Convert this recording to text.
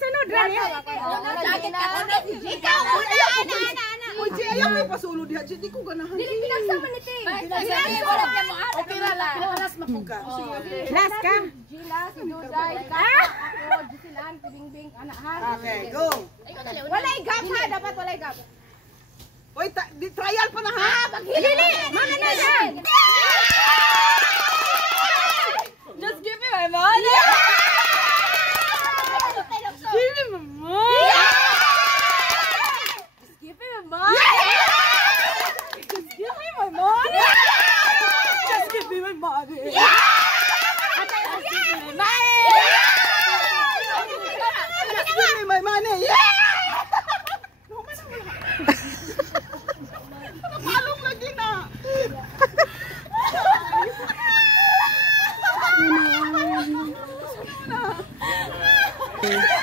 Sunod ra. Ikaw muna, ana. Uy, ayaw may pasulod diha. Di ko ganahan. Dili pinagsama ni Ti. Okay ra lang. Last mapuga. Last ka. Gila, si Duday, ako, Gisilan, Bingbing, anak ha. Okay, go. Walay gap ha, dapat walay gap. Uy, trial pa na ha. Dili, mana na yan. Just give me my money. Give me my money. Just give me my money. Just give me my money. Just give me my money. Just give me my money. Yeah! Nakalong lagi na. Ano?